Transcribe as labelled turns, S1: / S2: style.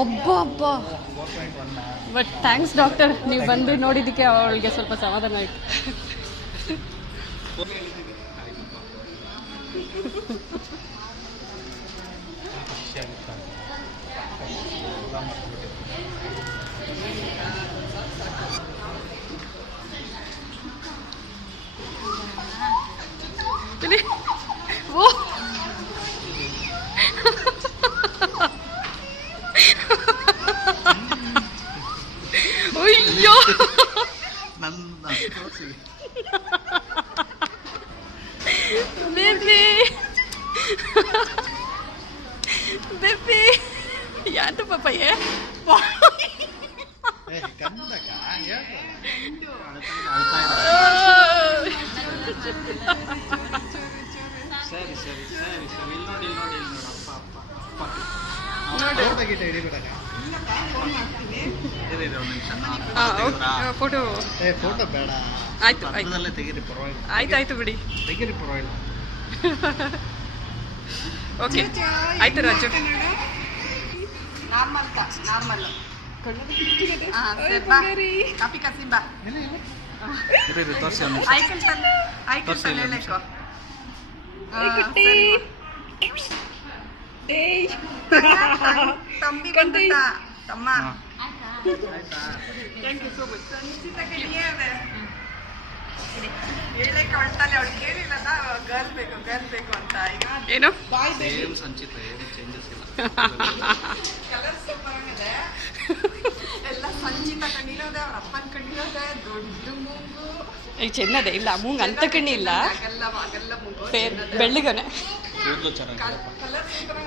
S1: ಒಬ್ಬ ಒಬ್ಬ but thanks doctor ನೀವು ಬಂದು ನೋಡಿದ್ದಕ್ಕೆ ಅವಳಿಗೆ ಸ್ವಲ್ಪ ಸಮಾಧಾನ ಆಯ್ತು.
S2: ನನ್ನ ತೋರಿಸಿ
S1: ಬೇಬಿ ಬೇಬಿ ಯಾತು ಪಾಪಯ್ಯ
S2: ಏ ಕನ್ನಡಕ ಹೇಳು. ಅಳ್ತಾ ಇದೆ, ಅಳ್ತಾ ಇದೆ. ಸರಿ ಸರಿ ಸರಿ ಸರಿ ಇಲ್ಲಿ ನೋಡಿ ಇಲ್ಲಿ ನೋಡಿ ಇಲ್ಲಿ ನೋಡು ಅಪ್ಪ ಅಪ್ಪ ಅಪ್ಪ ಫೋಟೋ ಗಿಟ ಹಿಡಿಬಿಡಕ
S1: Photo
S2: ಏ ಫೋಟೋ ಬೇಡ.
S1: ಆಯ್ತು, ಆಯ್ತು.
S2: ತೆಗೀರಿ ಪರವಾಗಿಲ್ಲ.
S1: ಆಯ್ತು ಆಯ್ತು ಬಿಡಿ.
S2: ತೆಗಿರಿ ಪರವಾಗಿಲ್ಲ.
S1: ಓಕೆ. ಆಯ್ತು ರಾಜು.
S3: Normal normal. ಕಾಪಿ
S2: ಇರಿ ಇರಿ ತೋರಿಸಿ
S3: ಐಕಲ್ ಐಕಲ್ ತಂಬಿ ಬಂದ ತಮ್ಮ. ಹೇಳಕ್ಕೆ ಹೊಳ್ತಾಳೆ ಅವಳು ಕೇಳಿಲ್ಲ ಗರ್ಲ್ ಬೇಕು ಗರ್ಲ್ ಬೇಕು ಅಂತ. ಈಗ
S1: ಏನು?
S2: ಸೇಮ್ ಸಂಚಿತ ಏನು ಚೇಂಜಸ್ ಇಲ್ಲ.
S3: ಕಲರ್ ಸೂಪರ್ ಆಗಿದೆ. ಎಲ್ಲ ಸಂಚಿತ ಅವ್ರ ಅಪ್ಪನ ದೊಡ್ಡ ಮೂಗು.
S1: ಈಗ ಚೆನ್ನದೆ ಇಲ್ಲ ಮೂಂಗ್ ಅಂತ ಕಣ್ಣಿ ಇಲ್ಲ. ಬೆಳ್ಳಿಗನೆ.
S2: ಕೂದಲು ಚೆನ್ನಾಗಿದೆ
S3: ಕಲರ್ ಸೂಪರ್